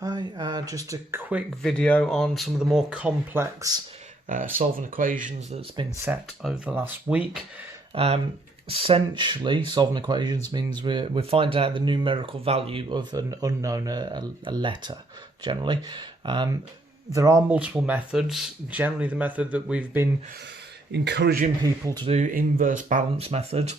Hi, just a quick video on some of the more complex solving equations that's been set over the last week. Essentially, solving equations means we're finding out the numerical value of an unknown, a letter, generally. There are multiple methods. Generally, the method that we've been encouraging people to do, inverse balance method.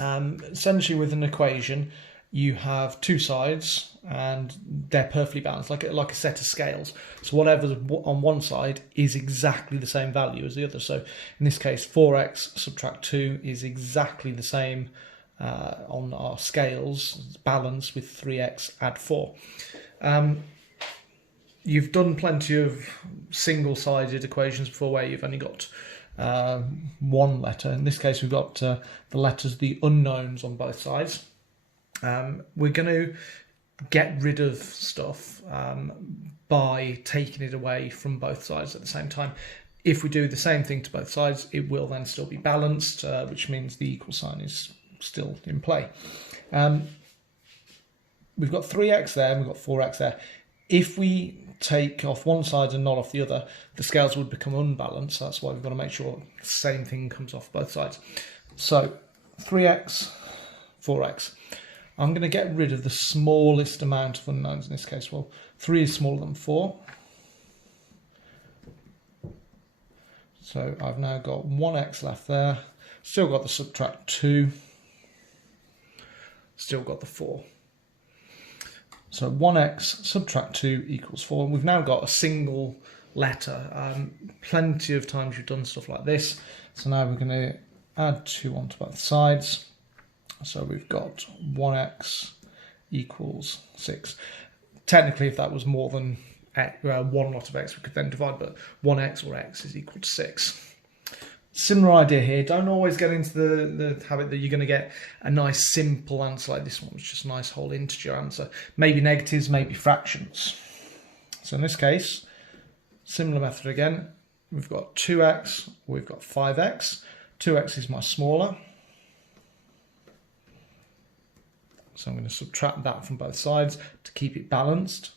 Essentially, with an equation, you have two sides and they're perfectly balanced, like a set of scales. So whatever's on one side is exactly the same value as the other. So in this case, 4x subtract 2 is exactly the same on our scales, it's balanced with 3x add 4. You've done plenty of single-sided equations before where you've only got one letter. In this case, we've got the letters, the unknowns on both sides. We're going to get rid of stuff by taking it away from both sides at the same time. If we do the same thing to both sides, it will then still be balanced, which means the equal sign is still in play. We've got 3x there and we've got 4x there. If we take off one side and not off the other, the scales would become unbalanced. That's why we've got to make sure the same thing comes off both sides. So 3x, 4x. I'm going to get rid of the smallest amount of unknowns in this case. Well, 3 is smaller than 4. So I've now got 1x left there. Still got the subtract 2. Still got the 4. So 1x subtract 2 equals 4. And we've now got a single letter. Plenty of times you've done stuff like this. So now we're going to add 2 onto both sides. So we've got 1x equals 6. Technically, if that was more than one lot of x, we could then divide, but 1x or x is equal to 6. Similar idea here. Don't always get into the habit that you're going to get a nice simple answer like this one, which is just a nice whole integer answer. Maybe negatives, maybe fractions. So in this case, similar method again. We've got 2x, we've got 5x. 2x is my smaller. So I'm going to subtract that from both sides to keep it balanced.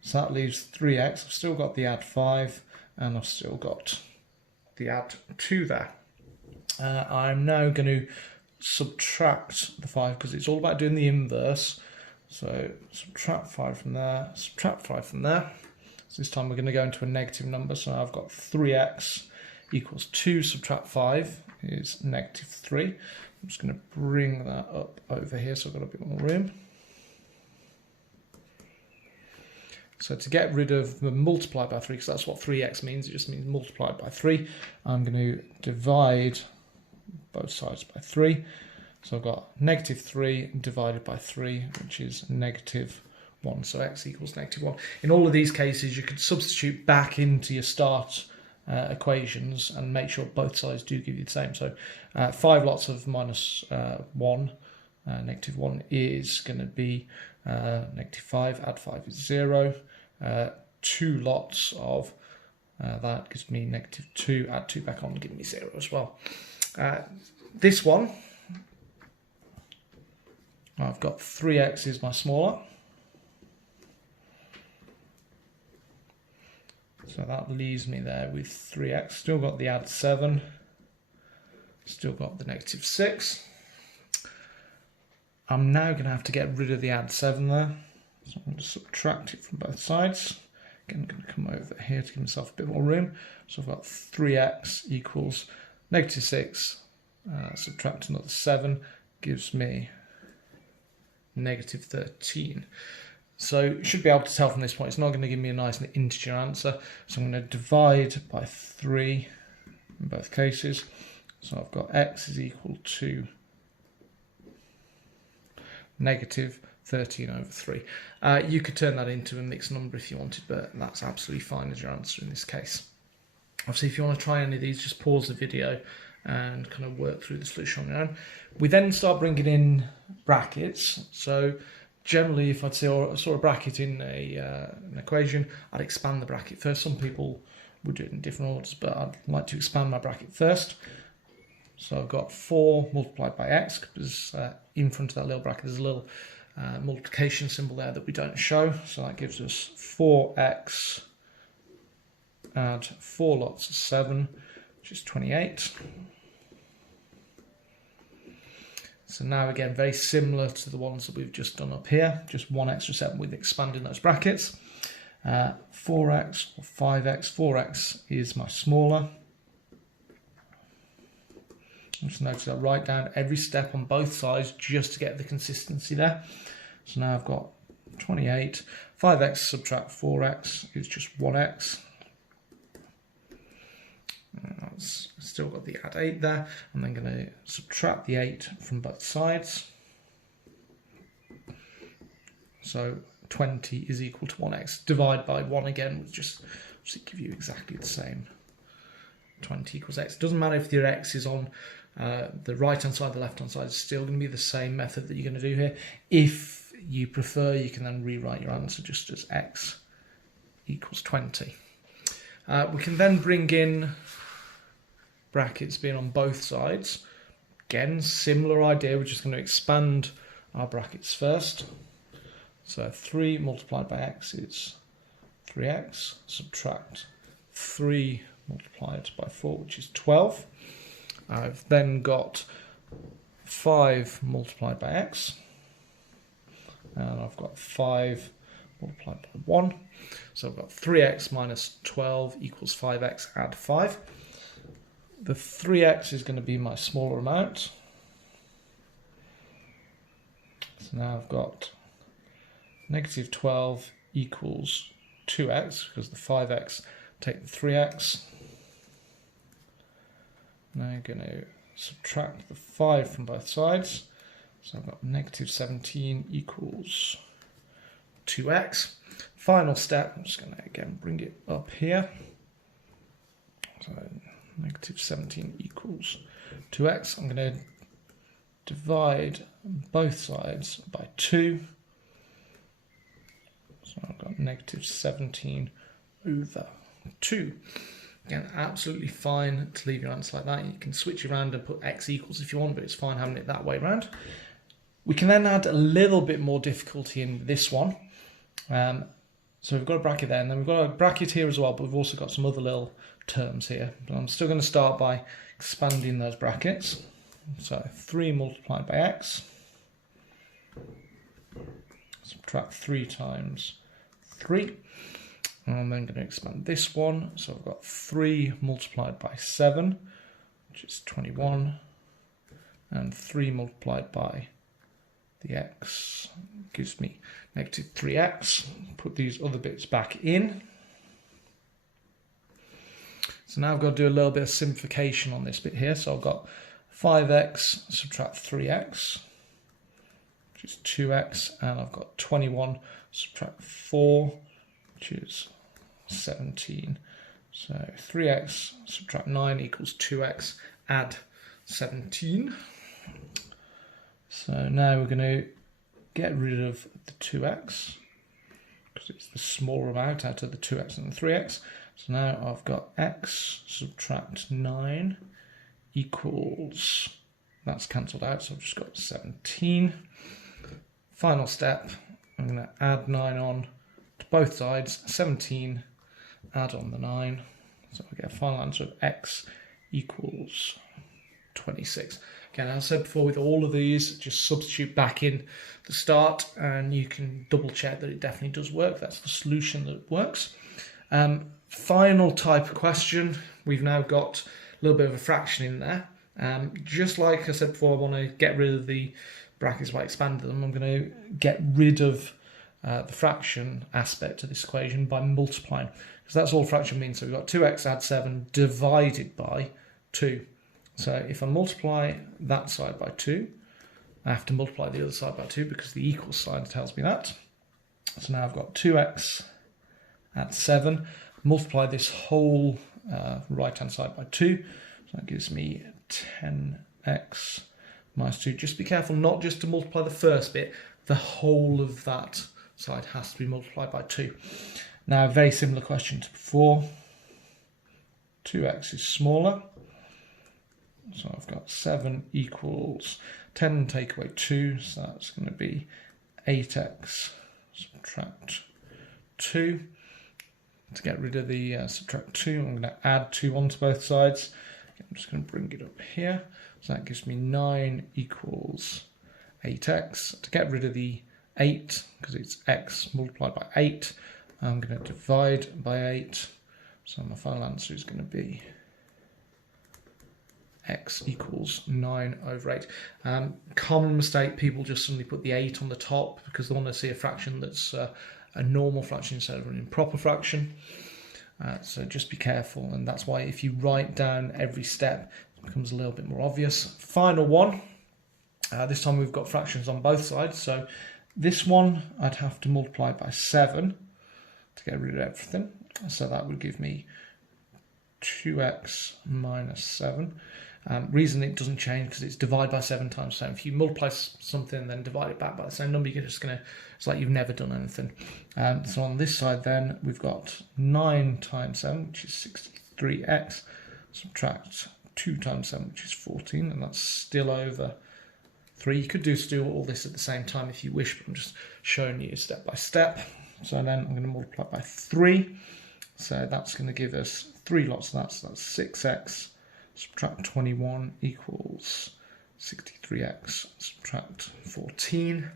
So that leaves 3x. I've still got the add 5 and I've still got the add 2 there. I'm now going to subtract the 5 because it's all about doing the inverse. So subtract 5 from there, subtract 5 from there. So this time we're going to go into a negative number. So I've got 3x equals 2 subtract 5 is negative 3. I'm just going to bring that up over here so I've got a bit more room. So to get rid of the multiply by 3, because that's what 3x means, it just means multiplied by 3, I'm going to divide both sides by 3. So I've got negative 3 divided by 3, which is negative 1. So x equals negative 1. In all of these cases, you could substitute back into your start equations and make sure both sides do give you the same. So 5 lots of minus 1, negative 1 is going to be negative 5, add 5 is 0. 2 lots of that gives me negative 2, add 2 back on, give me 0 as well. This one, I've got 3x is my smaller. So that leaves me there with 3x. Still got the add 7. Still got the negative 6. I'm now going to have to get rid of the add 7 there. So I'm going to subtract it from both sides. Again, I'm going to come over here to give myself a bit more room. So I've got 3x equals negative 6. Subtract another 7 gives me negative 13. So you should be able to tell from this point, it's not going to give me a nice integer answer. So I'm going to divide by 3 in both cases. So I've got x is equal to negative 13 over 3. You could turn that into a mixed number if you wanted, but that's absolutely fine as your answer in this case. Obviously, if you want to try any of these, just pause the video and kind of work through the solution on your own. We then start bringing in brackets. So generally, if I saw a bracket in an equation, I'd expand the bracket first. Some people would do it in different orders, but I'd like to expand my bracket first. So I've got 4 multiplied by x, because in front of that little bracket there's a little multiplication symbol there that we don't show. So that gives us 4x, add 4 lots of 7, which is 28. So now again, very similar to the ones that we've just done up here, just one extra step with expanding those brackets. 4x or 5x, 4x is my smaller. Just notice I write down every step on both sides just to get the consistency there. So now I've got 28, 5x subtract 4x is just 1x. I've still got the add 8 there. I'm then going to subtract the 8 from both sides. So 20 is equal to 1x. Divide by 1 again would just give you exactly the same. 20 equals x. It doesn't matter if your x is on the right hand side, the left hand side, it's still going to be the same method that you're going to do here. If you prefer, you can then rewrite your answer just as x equals 20. We can then bring in brackets being on both sides. Again, similar idea, we're just going to expand our brackets first. So 3 multiplied by x is 3x, subtract 3 multiplied by 4, which is 12. I've then got 5 multiplied by x, and I've got 5 multiplied by 1. So I've got 3x minus 12 equals 5x, add 5. The 3x is going to be my smaller amount. So now I've got negative 12 equals 2x, because the 5x take the 3x. Now I'm going to subtract the 5 from both sides. So I've got negative 17 equals 2x. Final step, I'm just going to again bring it up here. So negative 17 equals 2x. I'm going to divide both sides by 2. So I've got negative 17 over 2. Again, absolutely fine to leave your answer like that. You can switch around and put x equals if you want, but it's fine having it that way around. We can then add a little bit more difficulty in this one. So we've got a bracket there, and then we've got a bracket here as well, but we've also got some other little terms here. But I'm still going to start by expanding those brackets. So 3 multiplied by x, subtract 3 times 3. And I'm then going to expand this one. So I've got 3 multiplied by 7, which is 21, and 3 multiplied by the x gives me negative 3x. Put these other bits back in. So now I've got to do a little bit of simplification on this bit here. So I've got 5x subtract 3x, which is 2x, and I've got 21 subtract 4, which is 17. So 3x subtract 9 equals 2x, add 17. So now we're going to get rid of the 2x, because it's the smaller amount out of the 2x and the 3x. So now I've got x subtract 9 equals, that's cancelled out, so I've just got 17. Final step, I'm going to add 9 on to both sides, 17, add on the 9, so I get a final answer of x equals 26. Again, as I said before, with all of these, just substitute back in the start and you can double check that it definitely does work. That's the solution that works. Final type of question, we've now got a little bit of a fraction in there. Just like I said before, I want to get rid of the brackets by expanding them. I'm going to get rid of the fraction aspect of this equation by multiplying, because that's all fraction means. So we've got 2x add 7 divided by 2. So if I multiply that side by 2, I have to multiply the other side by 2 because the equal sign tells me that. So now I've got 2x add 7, multiply this whole right-hand side by 2. So that gives me 10x minus 2. Just be careful not just to multiply the first bit, the whole of that side has to be multiplied by 2. Now, a very similar question to before. 2x is smaller. So I've got 7 equals 10 take away 2, so that's going to be 8x subtract 2. To get rid of the subtract 2, I'm going to add 2 onto both sides. I'm just going to bring it up here. So that gives me 9 equals 8x. To get rid of the 8, because it's x multiplied by 8, I'm going to divide by 8. So my final answer is going to be x equals 9 over 8. Common mistake, people just suddenly put the 8 on the top because they want to see a fraction that's a normal fraction instead of an improper fraction. So just be careful, and that's why if you write down every step, it becomes a little bit more obvious. Final one. This time we've got fractions on both sides. So this one I'd have to multiply by 7 to get rid of everything. So that would give me 2x minus 7. Reason it doesn't change because it's divided by 7 times 7. If you multiply something and then divide it back by the same number, you're just gonna, it's like you've never done anything. So on this side then, we've got 9 times 7, which is 63x, subtract 2 times 7, which is 14, and that's still over 3. You could do all this at the same time if you wish, but I'm just showing you step by step. So then I'm going to multiply by 3. So that's going to give us 3 lots of that, so that's 6x. Subtract 21 equals 63x. Subtract 14.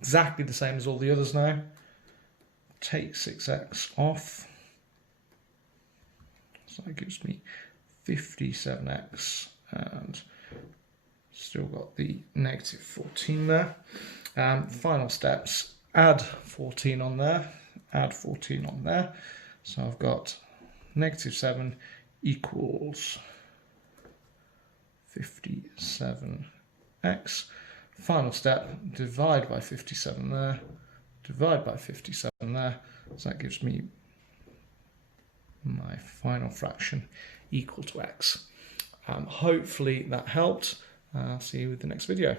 Exactly the same as all the others now. Take 6x off. So that gives me 57x, and still got the negative 14 there. Final steps, add 14 on there, add 14 on there. So I've got negative 7 equals 57x. Final step, divide by 57 there, divide by 57 there. So that gives me my final fraction equal to x. Hopefully that helped. I'll see you with the next video.